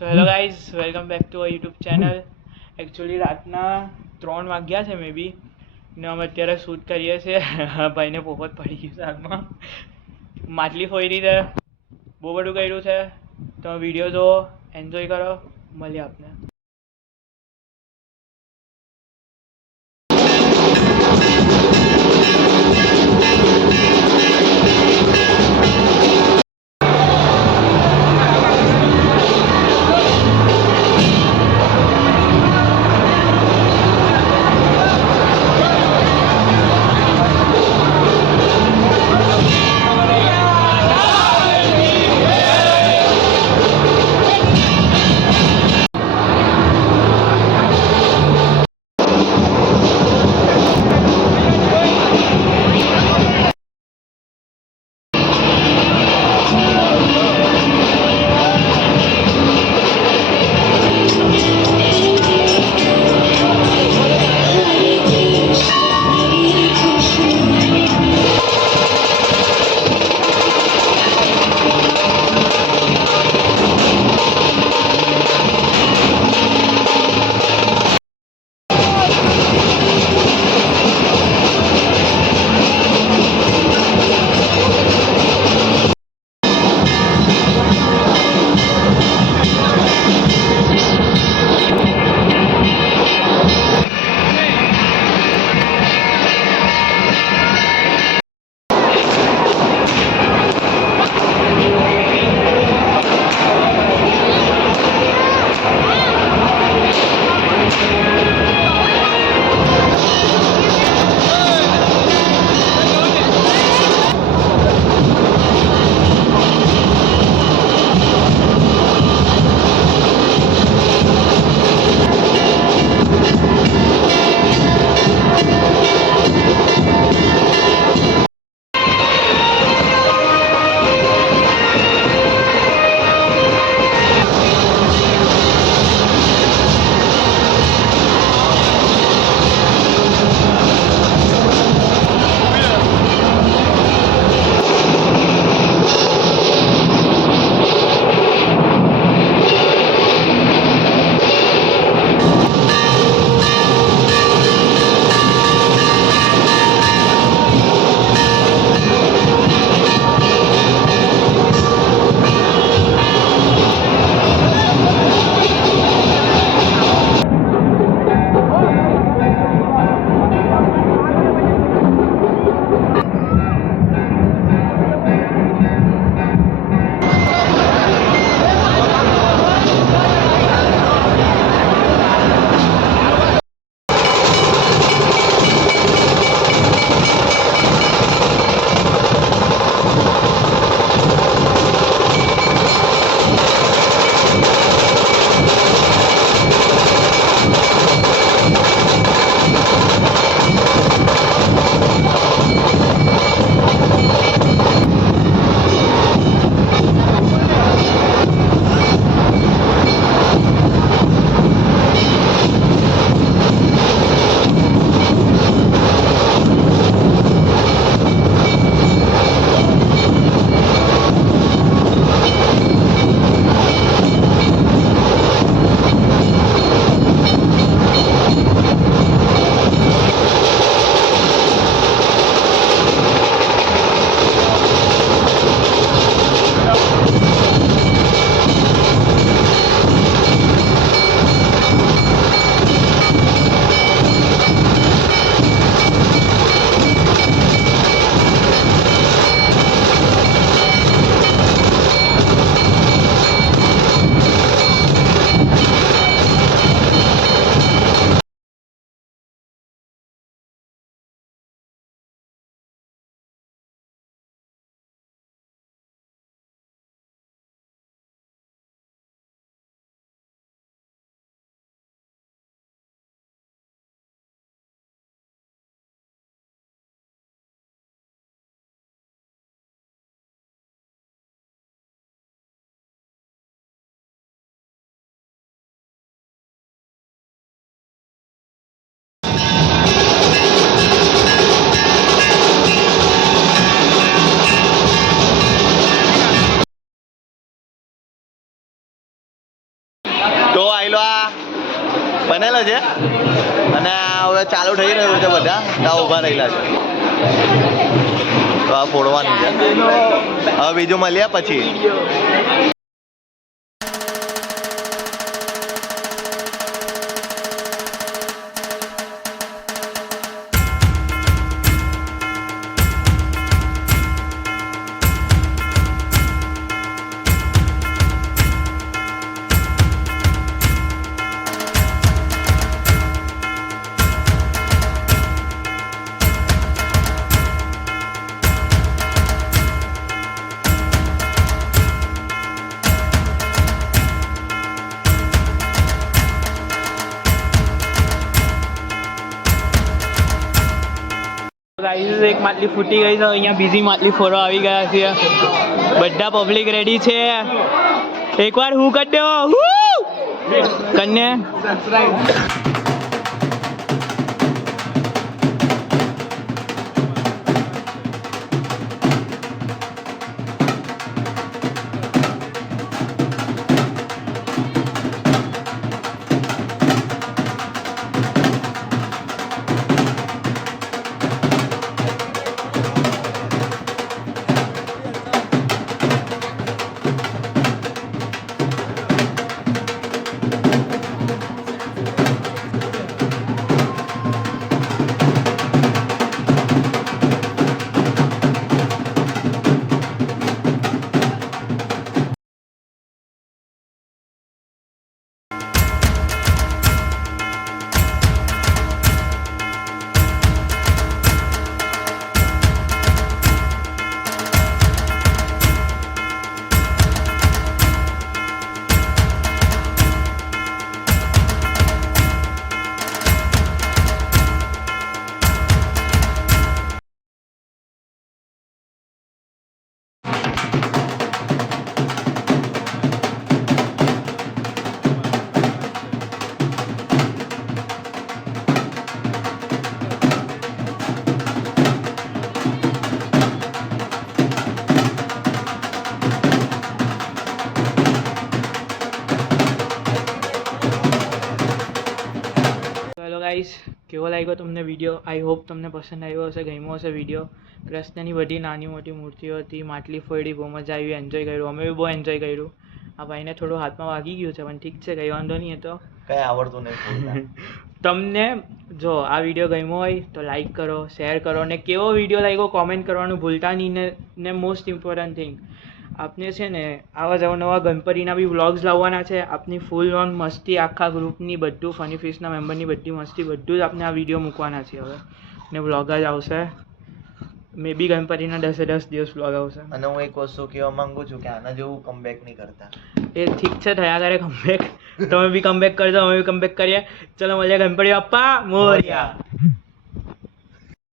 So hello guys, welcome back to our YouTube channel. Actually રાતના 3 વાગ્યા છે મે બી ને અમે અત્યારે શૂટ કરીએ છીએ. ભાઈને પોપટ પડી ગયું છે હાથમાં, માટલી ફોડી છે, બહુ બધું કર્યું છે. તમે વિડીયો જુઓ, એન્જોય કરો, મળીએ આપને. તો આયલો આ બનેલો છે અને હવે ચાલુ થઈ રહ્યું છે, બધા ત્યાં ઊભા રહેલા છે. તો આ ફોડવાનું છે. હવે બીજું મળ્યા પછી ગાઈસ એક માટલી ફૂટી ગઈ છે, અહીંયા બીજી માટલી ફોડવા આવી ગયા છે. બધા પબ્લિક રેડી છે. એકવાર હું કરી દો કન્ને. ગાઈસ કેવો લાગ્યો તમને વિડીયો? આઈ હોપ તમને પસંદ આવ્યો હશે, ગમ્યો હશે વિડીયો. કૃષ્ણની બધી નાની મોટી મૂર્તિઓ હતી, માટલી ફોડી, બહુ મજા આવી, એન્જોય કર્યું. અમે બી બહુ એન્જોય કર્યું. આ ભાઈને થોડું હાથમાં વાગી ગયું છે, પણ ઠીક છે, કંઈ વાંધો નહીં. એ તો કંઈ આવડતું નહીં. તમને જો આ વિડીયો ગમ્યો હોય તો લાઈક કરો, શેર કરો, અને કેવો વિડીયો લાગ્યો કોમેન્ટ કરવાનું ભૂલતા નહીં. ને મોસ્ટ ઇમ્પોર્ટન્ટ થિંગ, આપને છે ને આવા જ નવા ગણપતિના બી વ્લોગ્સ લાવવાના છે. આપની ફૂલ ઓન મસ્તી, આખા ગ્રુપની બધું, ફની ફિશના મેમ્બરની બધી મસ્તી, બધું જ આપણે આ વિડીયો મૂકવાના છે હવે. ને વ્લોગ જ આવશે, મે બી ગણપતિના 10 દિવસ વ્લોગ આવશે. અને હું એક વસ્તુ કહેવા માંગુ છું કે આના જેવું કમબેક નહીં કરતા. એ ઠીક છે, થયા કરે કમબેક. તમે બી કમબેક કરજો, અમે બી કમબેક કરીએ. ચલો મળીએ. ગણપતિ બાપ્પા મોરયા.